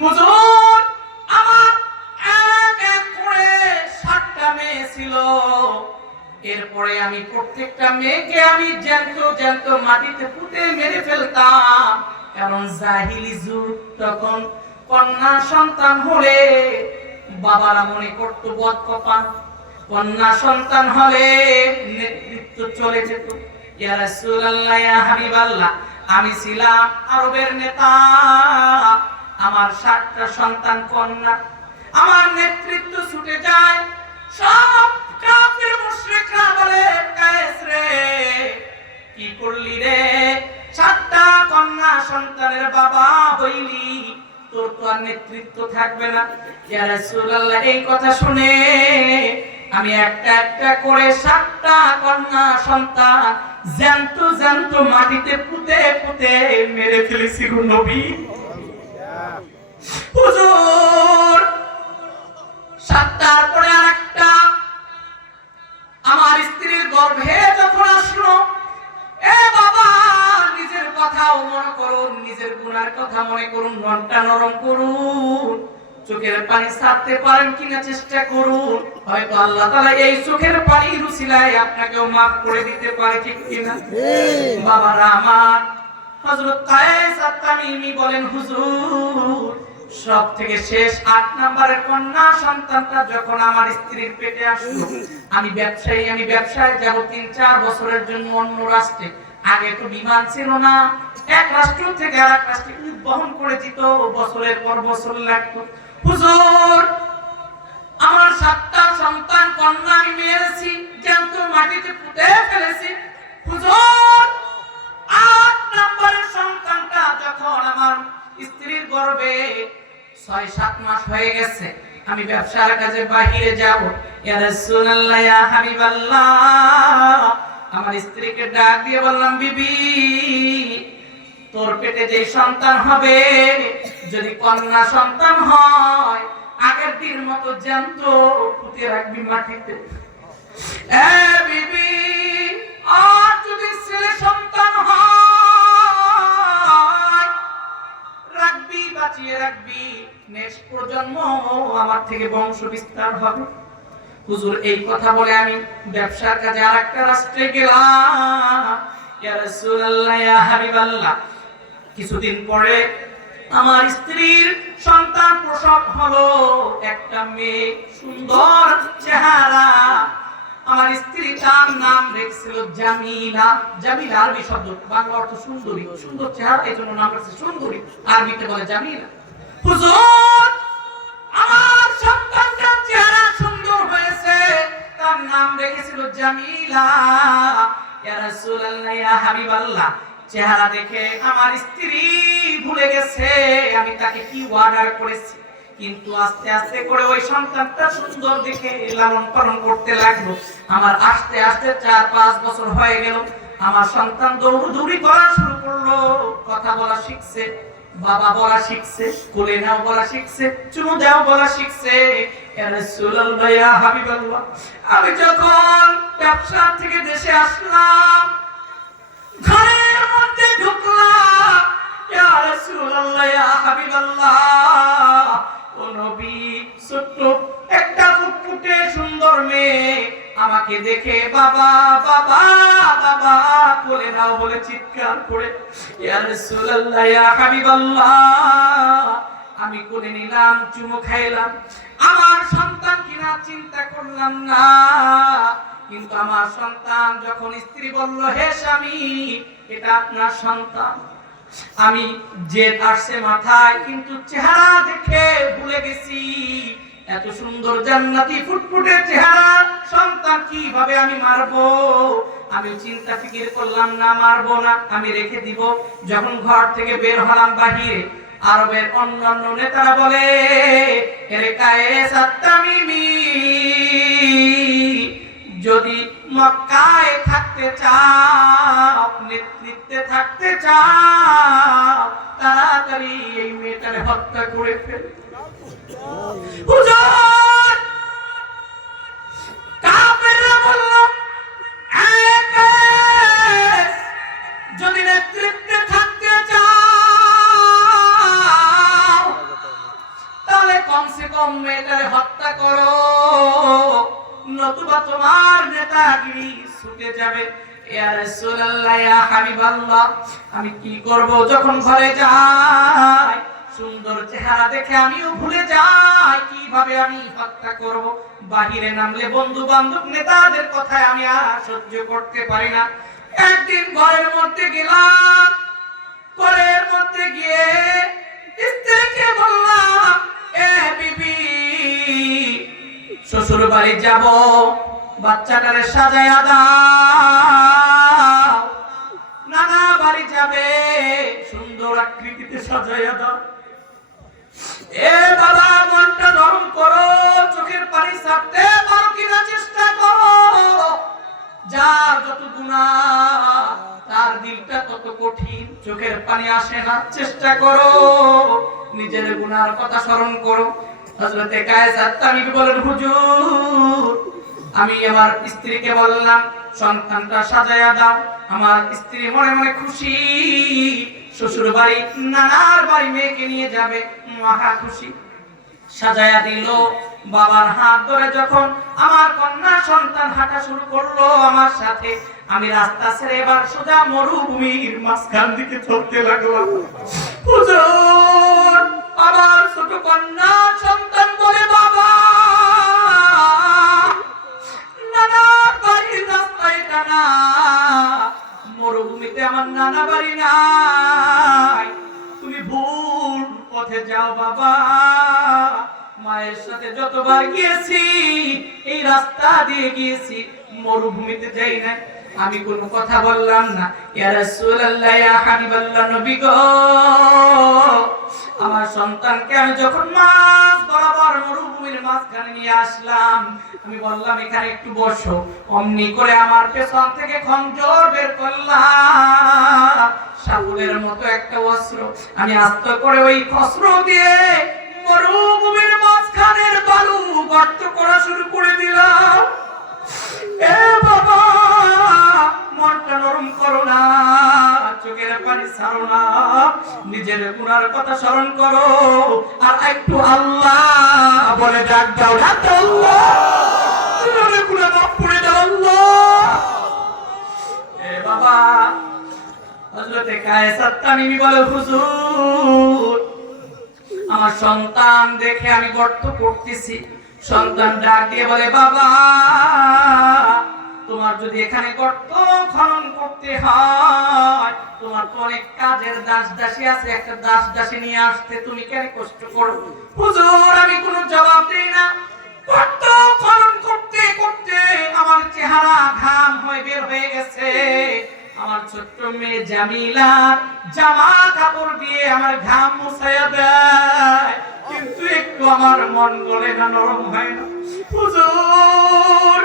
হুজুর, আমার এক এক করে সাতটা মেয়ে ছিল। এরপরে আমি প্রত্যেকটা মেয়েকে আমি জ্যান্ত জ্যান্ত মাটিতে পুঁতে মেরে ফেলতাম। কারণ জাহিলি যুগ তখন কন্যা সন্তান হলে বাবারা মনে করতো, বদ কপাল। কন্যা সন্তান হলে নেতৃত্ব চলে যেত। ইয়া রাসূলুল্লাহ, ইয়া হাবিবাল্লাহ, আমি ছিলাম আরবের নেতা। আমার সাতটা সন্তান কন্যা, আমার নেতৃত্ব ছুটে যায়। সব কাফির মুশরিকরা বলে, কায়েস রে, কি করলি রে? সাতটা কন্যা সন্তানের বাবা হইলি, তোর তো আর নেতৃত্ব থাকবে না। ইয়া রাসূলুল্লাহ, এই কথা শুনে আমি একটা একটা করে সাতটা কন্যা সন্তান জ্যান্ত জ্যান্ত মাটিতে পুঁতে পুঁতে মেরে ফেলেছি নবী। বাবা, নিজের কথাও চোখের পানি চেষ্টা করুন। হয়তো এই চোখের পানি রুসিলায় আপনাকেও মাফ করে দিতে পারে, ঠিক আমার, হযরত কায়েস বলেন, হুজুর সব থেকে শেষ আট নাম্বারের কন্যা সন্তানটা যখন আমার স্ত্রীর পেটে আসলো, আমি ব্যবসায়ী, আমি ব্যবসায় যাব তিন, চার বছরের জন্য অন্য রাষ্ট্রে। আগে তো বিমান ছিল না, এক রাষ্ট্র থেকে আর এক রাষ্ট্রে বহন করে যেত বছরের পর বছর লাগতো। হুজুর, আমার সাতটা সন্তান কন্যা আমি মেরেছি, জ্যান্ত মাটিতে পুঁতে ফেলেছি। হুজুর, আট নম্বরের সন্তানটা যখন আমার স্ত্রীর গর্ভে ছয়, সাত মাস হয়ে গেছে। আমি ব্যবসার কাজে বাহিরে যাব। আমার স্ত্রীকে ডাক দিয়ে বললাম, বিবি, তোর পেটে যে সন্তান হবে, যদি কন্যা সন্তান হয়, আগের দিন মতো জ্যান্ত পুঁতে রাখবি মাটিতে। এ বিবি, আর যদি ছেলে সন্তান হয় বাঁচিয়ে রাখবি। নেক্সট প্রজন্ম আমার থেকে বংশ বিস্তার হবে। হুজুর, এই কথা বলে আমি ব্যবসার কাজে আর একটা রাষ্ট্রে গেলাম। কিছুদিন পরে আমার স্ত্রীর সন্তান প্রসব হলো। একটা মেয়ে সুন্দর চেহারা। আমার স্ত্রী তার নাম রেখেছিল জামিলা। জামিলা আরবি শব্দ। বাংলা অর্থ সুন্দরী। সুন্দর চেহারা, এই জন্য নাম রাখছে সুন্দরী। আরবিতে বলে জামিলা। হুজুর, আমার চেহারা সুন্দর হয়েছে। তার নাম রেখেছিল জামিলা। ইয়া রাসূলুল্লাহ, ইয়া হাবিবাল্লাহ। চেহারা দেখে আমার স্ত্রী ভুলে গেছে। আমি তাকে কি অর্ডার করেছি? কিন্তু আস্তে আস্তে করে ওই সন্তানটা সুন্দর দেখে লালন পালন করতে লাগল। আমার আস্তে আস্তে চার, পাঁচ বছর হয়ে গেল। আমার সন্তান দৌড়দৌড়ি করা শুরু করল। কথা বলা শিখছে, বাবা বলা শিখছে, কোলে নাও বলা শিখছে, চুমু দাও বলা শিখছে। আমি যখন ব্যবসা থেকে দেশে আসলাম, ঘরের মধ্যে ঢুকলাম হাবিবাল্লাহ। ও ছোট্ট একটা ফুটফুটে সুন্দর মেয়ে। আমাকে দেখে বাবা বাবা বাবা কোলে নাও বলে চিৎকার করে আমি কোলে নিলাম, চুমু খাইলাম। আমার সন্তান কিনা চিন্তা করলাম না। কিন্তু আমার সন্তান যখন স্ত্রী বলল, হে স্বামী, এটা আপনার সন্তান। আমি যে আসছে মাথায়, কিন্তু চেহারা দেখে ভুলে গেছি। এত সুন্দর জান্নাতি ফুটফুটে চেহারা, সন্তান কীভাবে আমি মারবো? আমি চিন্তা ফিকির করলাম না, মারবো না, আমি রেখে দিব। যখন ঘর থেকে বের হলাম বাহিরে, আরবের অন্যান্য নেতারা বলে যদি মক্কায় থাকতে চাও নেতৃত্বে থাকতে চাও তাড়াতাড়ি এই মেয়েটারে হত্যা করে ফেল। হুজুর কাফেররা বলল "একেস, যদি নেতৃত্বে থাকতে চাও কম মেয়েটারে হত্যা করো। নতুবা তোমার নেতাগিরি ছুটে যাবে। আমি কি করব যখন ঘরে যাই? সুন্দর চেহারা দেখে আমিও ভুলে যাই। কীভাবে আমি হত্যা করব? বাহিরে নামলে বন্ধু বান্ধব নেতাদের কথায় আমি আর সহ্য করতে পারি না। একদিন ঘরের মধ্যে গেলাম। ঘরের মধ্যে গিয়ে স্ত্রীকে বললাম, এ বিবি শ্বশুর বাড়ি যাব, বাচ্চাটারে সাজায়া দাও। নানা বাড়ি যাবে, সুন্দর আকৃতিতে সাজায়া দাও। এ বাবা, মনটা নরম করো, চোখের পানি ছাড়তে পারো কিনা চেষ্টা করো। যার যত গুণা, তার দিলটা তত কঠিন, চোখের পানি আসে না, চেষ্টা করো। নিজের গুনার কথা স্মরণ করো। হযরতে কায়েসাত তামিম বলেন হুজুর, আমি আমার স্ত্রীকে বললাম, সন্তানটা সাজায়া দাও। আমার স্ত্রী মনে মনে খুশি। শ্বশুর বাড়ি নানার বাড়ি মেয়েকে নিয়ে যাবে। মহা খুশি। সাজায়া দিল বাবার হাত ধরে যখন আমার কন্যা সন্তান হাঁটা শুরু করল আমার সাথে। আমি রাস্তা ছেড়ে এবার সোজা মরুভূমির মাঝখান দিকে চলতে লাগলাম। হুজুর, আমার ছোট কন্যা সন্তান বলে বাবা। নানা রাস্তায় মরুভূমিতে আমার নানা বাড়ি নাই। তুমি ভুল পথে যাও বাবা। মায়ের সাথে যতবার গিয়েছি, এই রাস্তা দিয়ে গিয়েছি, মরুভূমিতে যাই না আমি কোনো কথা বললাম না। ইয়া রাসূলুল্লাহ নবী গো। আমার সন্তানকে আমি যখন মাছ বরাবর মরুভূমির মাঝখানে নিয়ে আসলাম, আমি বললাম, এখানে একটু বসো। অমনি করে আমার পেছন থেকে খঞ্জর বের করলাম। সাবুলের মতো একটা অস্ত্র। আমি আস্ত করে ওই অস্ত্র দিয়ে মরুভূমির মাঝখানের বালু গর্ত করা শুরু করে দিলাম। এ বাবা! ছাড়ো না। নিজের গুনার কথা স্মরণ করো। আর একটু আল্লাহ বলে ডাক দাও এ বাবা বলে আমার সন্তান দেখে আমি গর্ত করতেছি। সন্তান ডাক দিয়ে বলে, বাবা তোমার যদি এখানে গর্ত খনন করতে হয়, তোমার তো অনেক কাজের দাস দাসী আছে, একটা দাস দাসী নিয়ে আসতে তুমি কেন কষ্ট করো? হুজুর, আমি কোনো জবাব দিই না। গর্ত খনন করতে করতে আমার চেহারা ঘাম হয়ে বের হয়ে গেছে। আমার ছোট্ট মেয়ে জামিলা জামা কাপড় দিয়ে আমার ঘাম মুছাইয়া দেয়। কিন্তু একটু আমার মন গলে না, নরম হয় না। হুজুর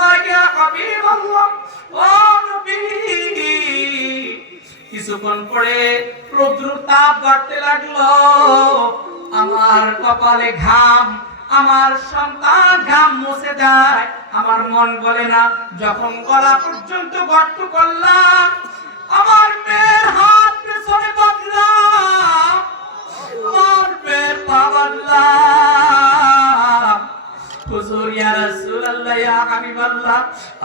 রাসূলুল্লাহ ইয়া হাবিবাল্লাহ, ও কিছুক্ষণ পরে তাপ বাড়তে লাগল। আমার কপালে ঘাম, আমার সন্তান ঘাম মুছে যায় আমার মন গলে না, যখন গলা পর্যন্ত গর্ত করলাম, আমার মেয়ের হাত পেছনে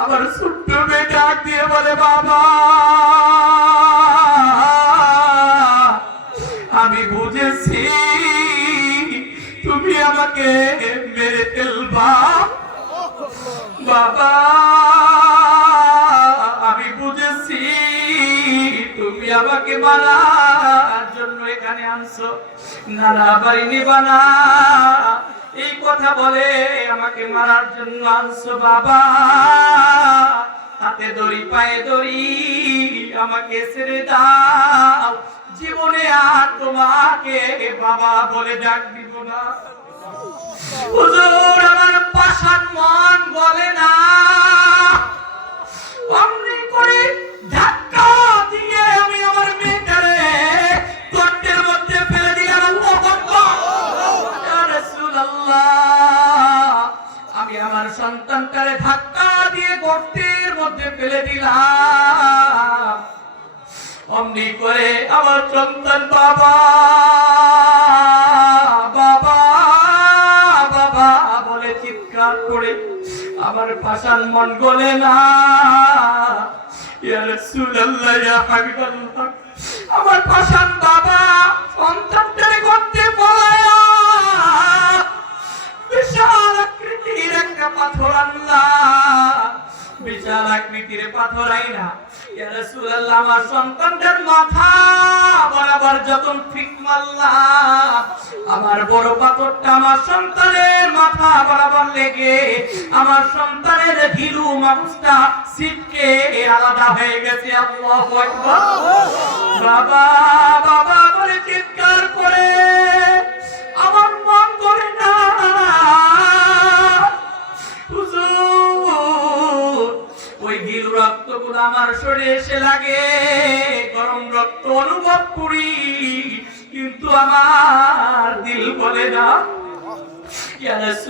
আমার ছোট্ট মেয়ে ডাক দিয়ে বলে, বাবা, আমি বুঝেছি তুমি আমাকে মেরে ফেলবা। বাবা, আমি বুঝেছি তুমি আমাকে মারার জন্য এখানে আনছো। নানা বাড়ি নিবা কথা বলে, আমাকে মারার জন্য আনছো বাবা। হাতে দড়ি, পায়ে দড়ি, আমাকে ছেড়ে দাও। জীবনে আর তোমাকে বাবা বলে ডাক দিব না। হুজুর, আমার পাষাণ মন বলে না। অমনি করে লোকটারে ধাক্কা দিয়ে গর্তের মধ্যে ফেলে দিলাম। অমনি করে আমার চন্দন বাবা বাবা বাবা বলে চিৎকার করে আমার ভাষার মন গলে না। আমার ভাষার বাবা সন্তানটারে করতে বলায় বিশাল একটা পাথর আইনা। আমার সন্তানটার মাথা বরাবর যখন ঠিক মারলা আমার বড় পাথরটা আমার সন্তানের মাথা বরাবর লেগে, আমার সন্তানের ভিরু মাগুসটা সিটকে আলাদা হয়ে গেছে। আল্লাহু বাবা বাবা, বলে চিৎকার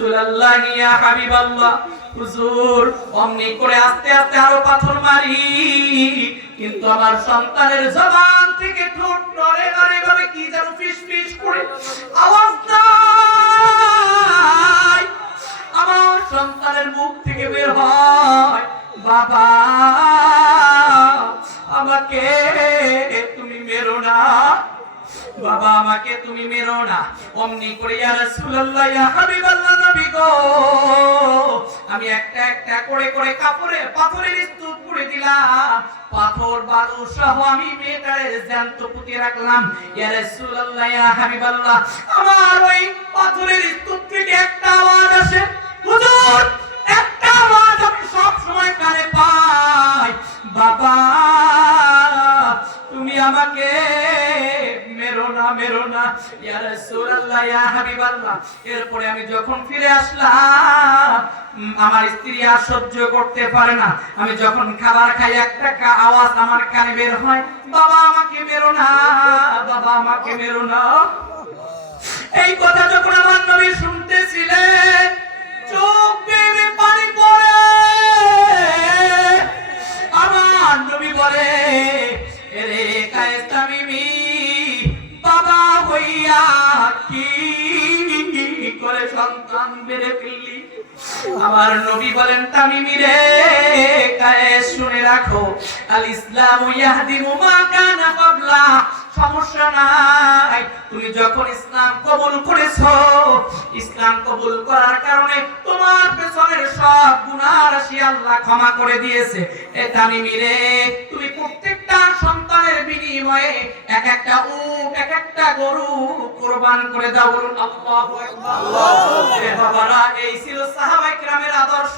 রাসূলুল্লাহ ইয়া হাবিবাল্লাহ। হুজুর, অমনি করে আস্তে আস্তে আরও পাথর মারি। কিন্তু আমার সন্তানের জবান থেকে ঠোঁট নড়ে নড়ে ভাবে কি যেন ফিস ফিস করে আওয়াজ নাই আমার সন্তানের মুখ থেকে বের হয়, বাবা, আমাকে বাবা আমাকে তুমি মেরো না। অমনি করে, ইয়া রাসূলুল্লাহ, ইয়া হাবিবাল্লাহ নবী গো। আমি একটা একটা করে করে কাপড়ে পাথরের স্তূপ করে দিলাম। পাথর, বালু সহ আমি মেয়েটারে জ্যান্ত পুঁতে রাখলাম। ইয়া রাসূলুল্লাহ, ইয়া হাবিবাল্লাহ, আমার ওই পাথরের স্তূপ থেকে একটা আওয়াজ আসে। হুজুর, একটা আওয়াজ আমি সব সময় কানে পাই। বাবা, তুমি আমাকে না, মেরো না। ইয়া ইয়া এরপরে আমি যখন ফিরে আসলাম আমার স্ত্রী আর সহ্য করতে পারে না। আমি যখন খাবার খাই, একটা আওয়াজ আমার কানে বের হয়, বাবা আমাকে মেরো না, বাবা আমাকে মেরো না। এই কথা যখন আমার নবী শুনতেছিলেন, চোখ বেয়ে পানি পড়ে। আমার নবী বলে, এরে কায়েস তামিমি বাবা কি করে সন্তান বেড়ে ফেললি? আমার নবী বলেন, তামিমি রে কায়ে শুনে রাখো। আল ইসলাম ইয়াহদিমু মা কানা ক্বাবলা। সমস্যা নাই। তুমি যখন ইসলাম কবুল করেছ ইসলাম কবুল করার কারণে তোমার পেছনের সব গুনাহ রাশি আল্লাহ ক্ষমা করে দিয়েছে। এ তামিমি রে তুমি প্রত্যেকটা সন্তানের বিনিময়ে এক একটা উট এক একটা গরু কোরবান করে দাও। বলুন আল্লাহু আকবার। এ বাবারা এই ছিল সাহাবায়ে কেরামের আদর্শ।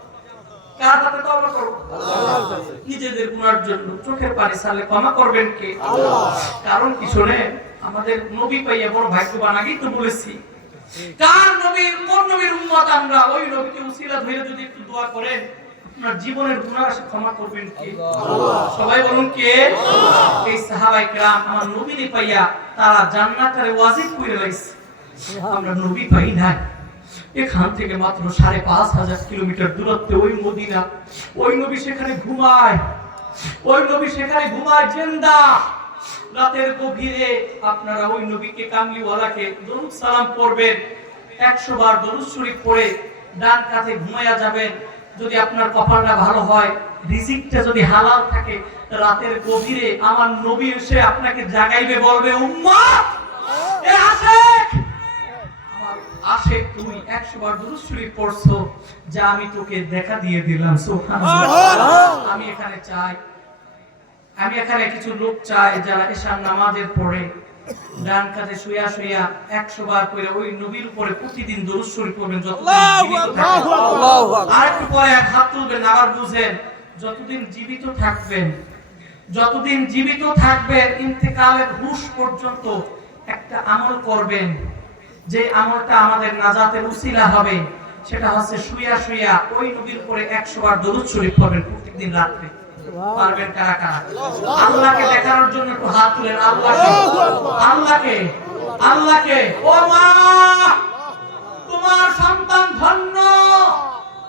কার হাতে তওবা করব নিজেদের গুনার জন্য চোখের পানি সালে ক্ষমা করবেন কে কারণ কি শোনেন আমাদের নবী পাইয়া বড় ভাগ্যবান আগেই তো বলেছি কার নবীর কোন নবীর উম্মত আমরা ওই নবীকে উসিলা ধরে যদি একটু দোয়া করেন আপনার জীবনের গুনাহ রাশি ক্ষমা করবেন কে সবাই বলুন কে এই সাহাবাই کرام আমার নবীরে পাইয়া তারা জান্নাতের ওয়াজিব করে লাইছে আমরা নবী পাই না এখান থেকে মাত্র সাড়ে পাঁচ হাজার কিলোমিটার দূরত্বে ওই মদিনা, ওই নবী সেখানে ঘুমায়, ওই নবী সেখানে ঘুমায়, জেন্দা। রাতের গভীরে আপনারা ওই নবীকে, কামলিওয়ালাকে দরুদ সালাম পড়বেন, একশো বার দরুদ শরীফ পড়ে ডান কাঁধে ঘুমায়া যাবেন। যদি আপনার কপালটা ভালো হয়, রিজিকটা যদি হালাল থাকে, রাতের গভীরে আমার নবী এসে আপনাকে জাগাইবে, বলবে উম্মা এ আশেক তুমি একশো বার পড়ছো যা আমি তোকে দেখা দিয়ে দিলাম আমি এখানে চাই আমি এখানে কিছু লোক চাই যারা এশার নামাজের পরে ডান কাঁধে শুয়া শুয়া একশো বার করে ওই নবীর উপরে প্রতিদিন দরুদ শরীফ পড়বেন যতদিন জীবিত থাকবেন। আর একটু পরে এক হাত তুলবেন আবার বুঝেন যতদিন জীবিত থাকবেন যতদিন জীবিত থাকবেন ইন্তেকালের হুশ পর্যন্ত একটা আমল করবেন। যে আমলটা আমাদের নাজাতের উসিলা হবে সেটা হচ্ছে শুয়া শুয়া ওই নবীর উপরে একশো বার দরুদ শরীফ পড়বেন প্রত্যেকদিন রাত্রে। পারবেন কারা কারা? আল্লাহকে দেখানোর জন্য একটু হাত তুলেন আল্লাহকে। আল্লাহকে আল্লাহকে। ও মা! তোমার সন্তান ধন্য।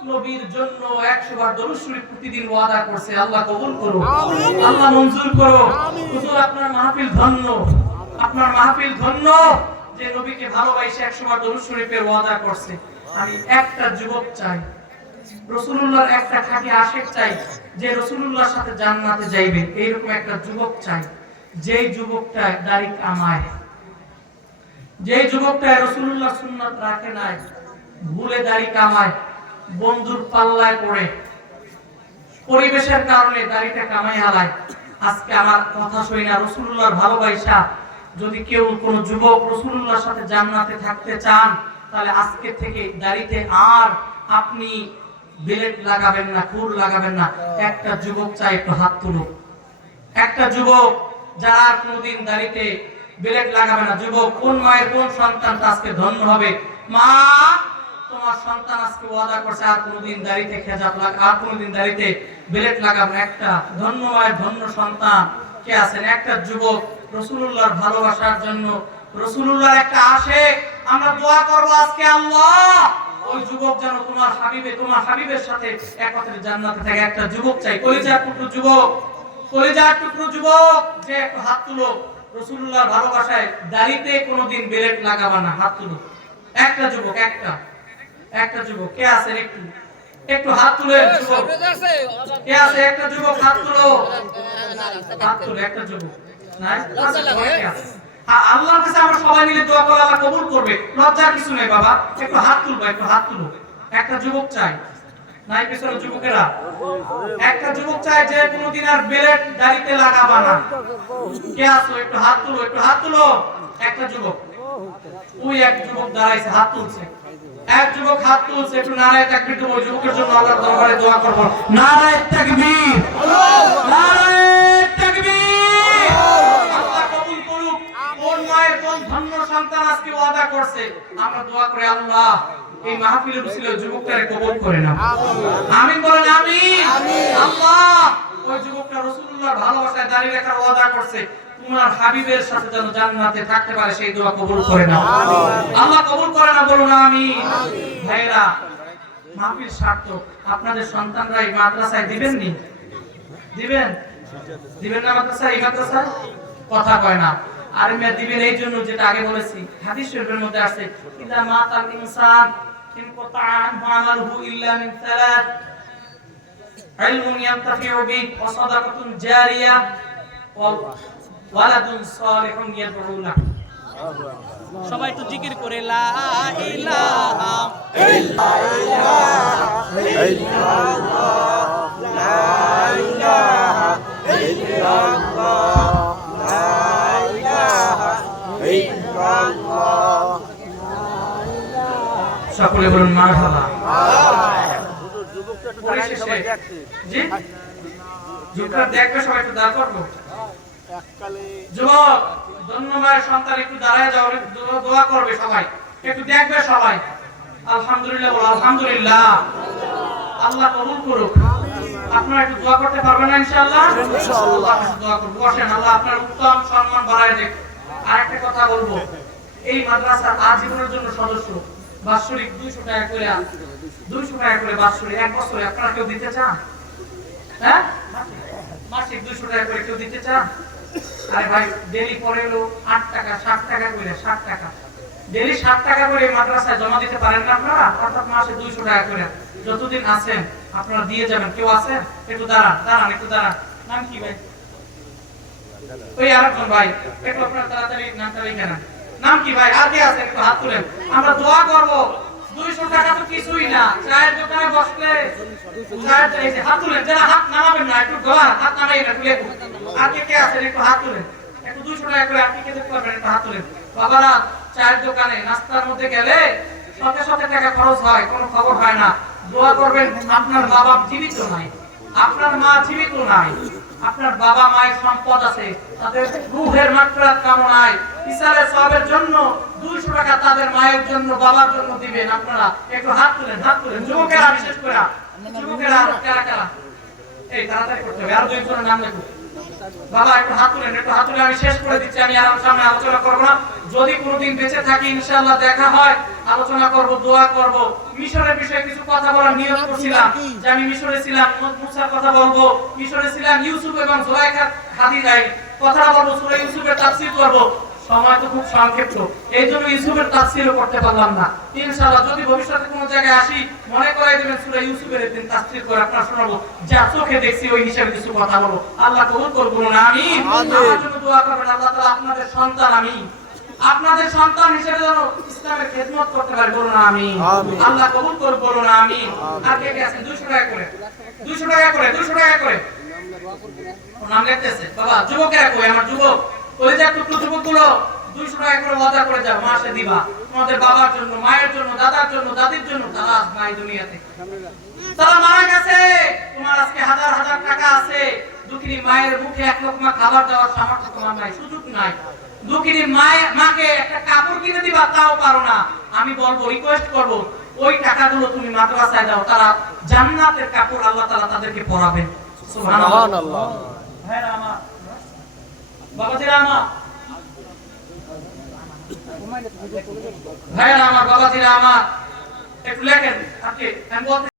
নবীর জন্য 100 বার দরুদ শরীফ প্রতিদিন ওয়াদা করছে আল্লাহ কবুল করো। আল্লাহ মঞ্জুর করো। হুজুর আপনার মাহফিল ধন্য। আপনার মাহফিল ধন্য। যে নবীকে ভালোবাসে 100 বার দরুদ শরীফের ওয়াদা করছে, আমি একটা যুবক চাই। একটা খাঁটি চাই, যে সাথে জান্নাতে যাইবে, এইরকম একটা যুবক চাই। যেই যুবকটা দাড়ি কামায় যে যুবকটা সুন্নাত রাখে নাই, ভুলে দাড়ি কামায়, বন্ধুর পাল্লায় পড়ে, পরিবেশের কারণে দাড়িটা কামাই হালায় আজকে আমার কথা শুই না রসুল্লাহর ভালোবাসা যদি কেউ কোন যুবক রসুল্লাহর সাথে জান্নাতে থাকতে চান, তাহলে আজকে থেকে দাড়িতে আর আপনি বেলেট লাগাবেন না, খুর লাগাবেন না। একটা যুবক চাই একটু হাত তুলুক। একটা যুবক যারা আর কোনোদিন দাড়িতে বেলেট লাগাবে না। যুবক, কোন মায়ের কোন সন্তান আজকে ধন্য হবে? মা, তোমার সন্তান আজকে ওয়াদা করছে, আর কোনোদিন দাড়িতে খেজাব লাগ আর কোনোদিন দাড়িতে বেলেট লাগাবে একটা ধন্য মায়ের ধন্য সন্তান কে আছেন? একটা যুবক রসুলুল্লাহর ভালোবাসার জন্য রসুলুল্লাহর একটা আশেক। আমরা দোয়া করব আজকে আল্লাহ। রসুল্লাহর কোনোদিন লাগাবা না, হাত তুলো। একটা যুবক, একটা। একটা যুবক, কে একটু? একটু হাত কে আছে? একটা যুবক, হাত তুলো। হাত তুলো, একটা যুবক। আল্লাহর কাছে আমরা সবাই মিলে দোয়া করে আল্লাহ কবুল করবে। লজ্জার কিছু নেই বাবা। একটু হাত তুলবো, একটু হাত তুলো। একটা যুবক চাই। নাই পেছনে যুবকেরা। একটা যুবক চাই যে কোনোদিন আর বেলেট দাড়িতে লাগাবা না। কে আছো? একটু হাত তুলো, একটু হাত তুলো। একটা যুবক। ওই এক যুবক দাঁড়াইছে, হাত তুলছে। এক যুবক হাত তুলছে, একটু নারায় তাকবীর দেবো। যুবকের জন্য আল্লাহর দরবারে দোয়া করব। নারায় তাকবীর। নারায় মায়ের কোন ধন্য সন্তান আজকে ওয়াদা করছে আমরা দোয়া করে আল্লাহ এই মাহফিলের যুবকটারে কবুল করে নাও। আমিন বলেন আমিন। আল্লাহ ওই যুবকটা রাসূলুল্লাহর ভালোবাসায় দাঁড়িয়ে রাখার ওয়াদা করছে তোমার হাবিবের সাথে যেন জান্নাতে থাকতে পারে সেই দোয়া কবুল করে নাও। আল্লাহ কবুল করে না বলুন আমিন। ভাইরা মাহফিল সার্থক আপনাদের সন্তানরা এই মাদ্রাসায় দিবেন নি? দিবেন? দিবেন না মাদ্রাসায় এই মাদ্রাসায়? কথা কয় না। আর মেয়ে দিবেন এই জন্য যেটা আগে বলেছি হাদিস শরীফের মধ্যে আছে ইদা মাতাল ইনসান ইন আমালুহু ইল্লা মিন সালাত ইলমুন ওয়া সাদাকাতুন জারিয়া ওয়া ওয়ালাদুন সালিহুন ইয়াদউ সবাই একটু জিকির করে লা ইলাহা সকলে বলুন মারহাবা পরিশেষে জি? যুবকরা দেখবে সবাই একটু দাঁড় করব। যুবক ধন্যবাদ সন্তান একটু দাঁড়ায় যাও দোয়া- দোয়া করবে সবাই। একটু দেখবে সবাই। আলহামদুলিল্লাহ আলহামদুলিল্লাহ। আল্লাহ কবুল করুক। আপনারা একটু দোয়া করতে পারবেন না ইনশাআল্লাহ? দোয়া করব বসেন আল্লাহ আপনার উত্তম সম্মান বাড়ায় দেখ আরেকটা কথা বলব। এই মাদ্রাসার আজীবনের জন্য সদস্য। বাৎসরিক 200 টাকা করে 200 টাকা করে বাৎসরিক, এক বছরে আপনারা কেউ দিতে চান? হ্যাঁ? মাসিক 200 টাকা করে কেউ দিতে চান? আরে ভাই, ডেলি পরে হলো আট টাকা ষাট টাকা করে ষাট টাকা। ডেলি ষাট টাকা করে মাদ্রাসায় জমা দিতে পারেন না আপনারা? মাসে দুইশো টাকা করে। যতদিন আছেন, আপনারা দিয়ে যাবেন। কেউ আছেন? একটু দাঁড়ান দাঁড়ান, একটু দাঁড়ান। নাম কি ভাই? ওই আরেকজন ভাই। একটু আপনার তাড়াতাড়ি নামটা লিখে নেন নাম কি ভাই? আর কে একটু হাত তুলেন। আমরা দোয়া করব। দুইশো টাকা তো কিছুই না। চায়ের দোকানে বসলে চায়ের হাত তুলেন। যারা হাত নামাবেন না, একটু গলা হাত নামাই না, তুলে কে আছেন? একটু হাত তুলেন। একটু দুইশো টাকা করে আপনি কে দেখতে পারবেন, একটু হাত তুলেন। বাবারা, চায়ের দোকানে নাস্তার মধ্যে গেলে শত শত টাকা খরচ হয়, কোনো খবর হয় না। দোয়া করবেন, আপনার বাবা জীবিত নাই। আপনার মা জীবিত নাই। আপনার বাবা মায়ের সম্পদ আছে, তাদের রুহের মাত্রার কামনায়। ইসালের সবের জন্য দুইশো টাকা তাদের মায়ের জন্য, বাবার জন্য দিবেন আপনারা। একটু হাত তুলেন হাত তুলেন। যুবকেরা, বিশেষ করে। যুবকেরা, কারা কারা? এই, তাড়াতাড়ি করতে হবে। আর দুইজনের নাম লেখো। বাবা একটু হাত তুলেন, একটু হাত তুলে আমি শেষ করে দিচ্ছি, আমি আর সামনে আলোচনা করব না। যদি কোনোদিন বেঁচে থাকি, ইনশাআল্লাহ দেখা হয়, আলোচনা করব, দোয়া করব। মিশরের বিষয়ে কিছু কথা বলার নিয়ত করছিলাম, যে আমি মিশরে ছিলাম মুসার কথা বলব। মিশরে ছিলাম ইউসুফ এবং জুলাইখা খাদিজাই। কথা বলব, সূরা ইউসুফের তাফসীর করব সময় তো খুব সংক্ষিপ্ত। এই জন্য ইউসুফের তাফসীরও করতে পারলাম না। ইনশাআল্লাহ যদি ভবিষ্যতে কোনো জায়গায় আসি মনে করাই দেবেন সূরা ইউসুফের একদিন তাফসীর করে আপনারা শোনাবো। যা চোখে দেখছি ওই হিসাবে কিছু কথা বলো আল্লাহ কবুল করুন আমিন। আমার জন্য দোয়া করবেন আল্লাহ তাআলা আপনাদের সন্তান আমি। আপনাদের সন্তান হিসেবে যেন ইসলামের খেদমত করতে পারে বলুন আমিন। আল্লাহ কবুল করুন বলুন আমিন। আর কে কে আছেন 200 টাকা করে। 200 টাকা করে 200 টাকা করে। নাম লিখতেছে। বাবা যুবকেরা কই? আমার যুবক। কলেজের টুকরো যুবকগুলো দুইশো টাকা করে ওয়াদা করে যাও মাসে দিবা। তোমাদের বাবার জন্য মায়ের জন্য দাদার জন্য দাদির জন্য তারা আজ নাই দুনিয়াতে। তারা মারা গেছে। তোমার আজকে হাজার হাজার টাকা আছে। দুঃখিনী মায়ের মুখে এক লোকমা খাবার দেওয়ার সামর্থ্য তোমার নাই সুযোগ নাই। দুঃখিনী মায়ের মাকে একটা কাপড় কিনে দিবা তাও পারো না। আমি বলব রিকোয়েস্ট করব ওই টাকাগুলো তুমি মাদ্রাসায় দাও। তারা জান্নাতের কাপড় আল্লাহ তাআলা তাদেরকে পরাবেন। সুবহানাল্লাহ। ভাইরা আমার বাবাজিরা আমার ভাইরা আমার বাবাজিরা আমার একটু লেখেন আপনি